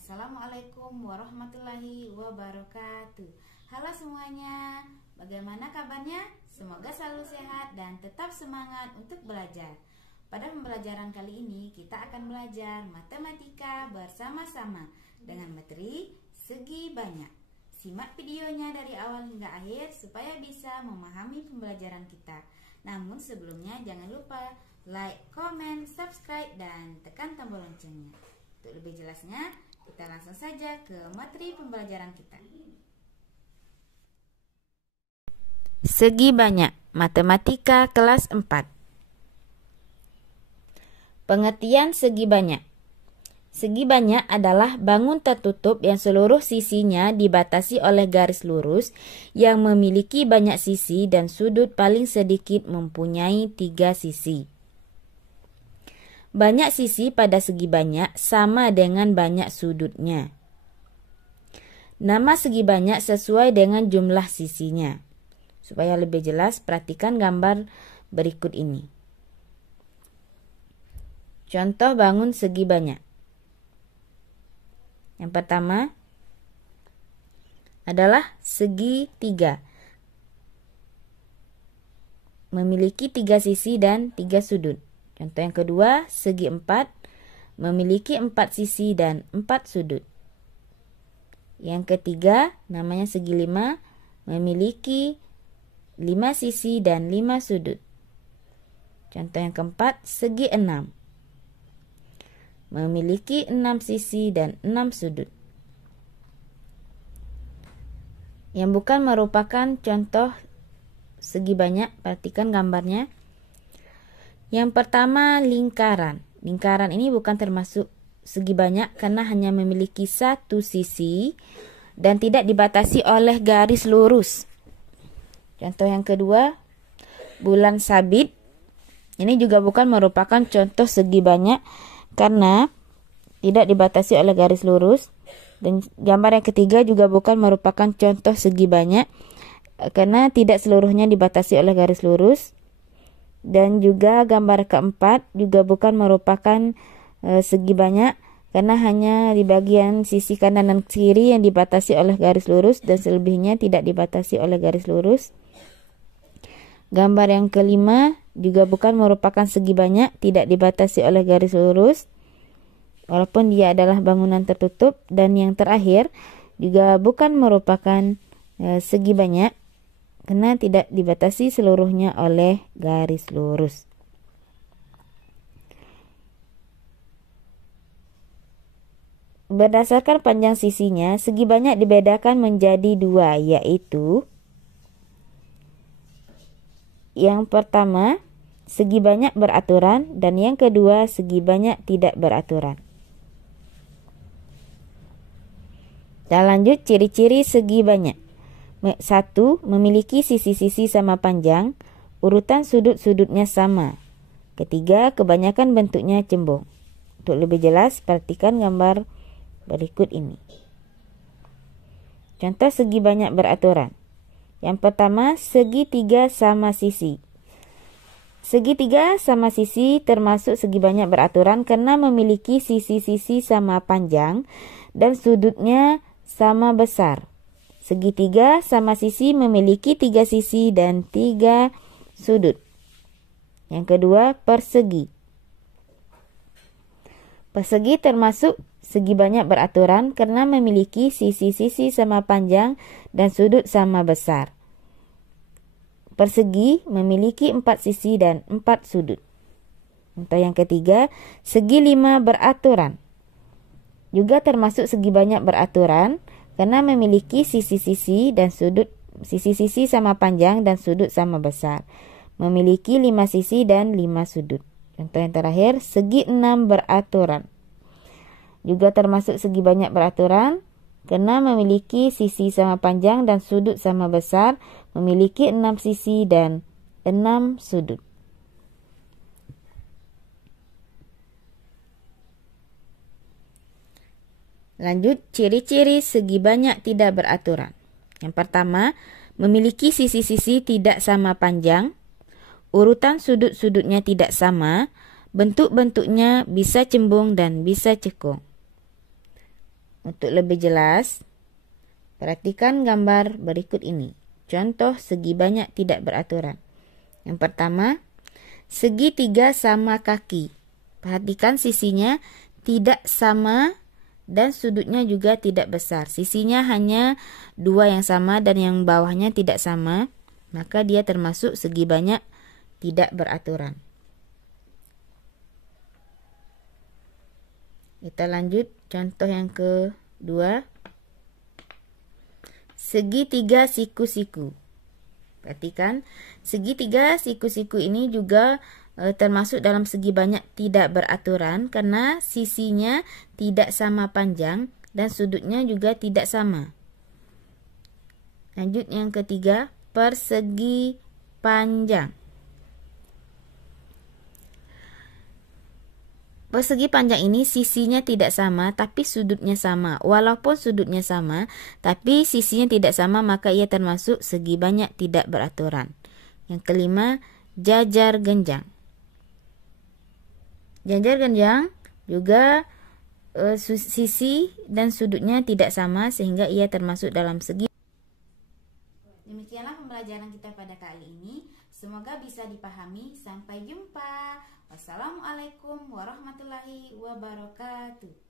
Assalamualaikum warahmatullahi wabarakatuh. Halo semuanya, bagaimana kabarnya? Semoga selalu sehat dan tetap semangat untuk belajar. Pada pembelajaran kali ini kita akan belajar matematika bersama-sama dengan materi segi banyak. Simak videonya dari awal hingga akhir supaya bisa memahami pembelajaran kita. Namun sebelumnya jangan lupa like, comment, subscribe, dan tekan tombol loncengnya. Untuk lebih jelasnya, kita langsung saja ke materi pembelajaran kita. Segi banyak, matematika kelas 4. Pengertian segi banyak. Segi banyak adalah bangun tertutup yang seluruh sisinya dibatasi oleh garis lurus yang memiliki banyak sisi dan sudut paling sedikit mempunyai 3 sisi. Banyak sisi pada segi banyak sama dengan banyak sudutnya. Nama segi banyak sesuai dengan jumlah sisinya. Supaya lebih jelas, perhatikan gambar berikut ini. Contoh bangun segi banyak. Yang pertama adalah segi 3. Memiliki 3 sisi dan 3 sudut. Contoh yang kedua, segi 4, memiliki 4 sisi dan 4 sudut. Yang ketiga, namanya segi 5, memiliki 5 sisi dan 5 sudut. Contoh yang keempat, segi 6, memiliki 6 sisi dan 6 sudut. Yang bukan merupakan contoh segi banyak, perhatikan gambarnya. Yang pertama, lingkaran. Lingkaran ini bukan termasuk segi banyak karena hanya memiliki 1 sisi dan tidak dibatasi oleh garis lurus. Contoh yang kedua, bulan sabit. Ini juga bukan merupakan contoh segi banyak karena tidak dibatasi oleh garis lurus. Dan gambar yang ketiga juga bukan merupakan contoh segi banyak karena tidak seluruhnya dibatasi oleh garis lurus. Dan juga gambar keempat juga bukan merupakan segi banyak karena hanya di bagian sisi kanan dan kiri yang dibatasi oleh garis lurus dan selebihnya tidak dibatasi oleh garis lurus. Gambar yang kelima juga bukan merupakan segi banyak, tidak dibatasi oleh garis lurus walaupun dia adalah bangunan tertutup. Dan yang terakhir juga bukan merupakan segi banyak karena tidak dibatasi seluruhnya oleh garis lurus. Berdasarkan panjang sisinya, segi banyak dibedakan menjadi 2, yaitu yang pertama, segi banyak beraturan, dan yang kedua, segi banyak tidak beraturan. Kita lanjut ciri-ciri segi banyak. 1. Memiliki sisi-sisi sama panjang, urutan sudut-sudutnya sama. Ketiga, kebanyakan bentuknya cembung. Untuk lebih jelas, perhatikan gambar berikut ini. Contoh segi banyak beraturan. Yang pertama, segi 3 sama sisi. Segi 3 sama sisi termasuk segi banyak beraturan karena memiliki sisi-sisi sama panjang dan sudutnya sama besar. Segi 3 sama sisi memiliki 3 sisi dan 3 sudut. Yang kedua, persegi. Persegi termasuk segi banyak beraturan karena memiliki sisi-sisi sama panjang dan sudut sama besar. Persegi memiliki 4 sisi dan 4 sudut. Contoh yang ketiga, segi 5 beraturan. Juga termasuk segi banyak beraturan karena memiliki sisi-sisi dan sudut, sisi-sisi sama panjang dan sudut sama besar. Memiliki 5 sisi dan 5 sudut. Contoh yang terakhir, segi 6 beraturan. Juga termasuk segi banyak beraturan karena memiliki sisi sama panjang dan sudut sama besar. Memiliki 6 sisi dan 6 sudut. Lanjut, ciri-ciri segi banyak tidak beraturan. Yang pertama, memiliki sisi-sisi tidak sama panjang, urutan sudut-sudutnya tidak sama, bentuk-bentuknya bisa cembung dan bisa cekung. Untuk lebih jelas, perhatikan gambar berikut ini. Contoh segi banyak tidak beraturan. Yang pertama, segitiga sama kaki. Perhatikan sisinya tidak sama dan sudutnya juga tidak besar. Sisinya hanya 2 yang sama dan yang bawahnya tidak sama. Maka dia termasuk segi banyak tidak beraturan. Kita lanjut contoh yang kedua. Segitiga siku-siku. Perhatikan, segitiga siku-siku ini juga termasuk dalam segi banyak tidak beraturan karena sisinya tidak sama panjang dan sudutnya juga tidak sama. Lanjut yang ketiga, persegi panjang. Persegi panjang ini sisinya tidak sama tapi sudutnya sama. Walaupun sudutnya sama tapi sisinya tidak sama, maka ia termasuk segi banyak tidak beraturan. Yang kelima, jajar genjang. Jajar genjang juga sisi dan sudutnya tidak sama sehingga ia termasuk dalam segi. Demikianlah pembelajaran kita pada kali ini. Semoga bisa dipahami. Sampai jumpa. Wassalamualaikum warahmatullahi wabarakatuh.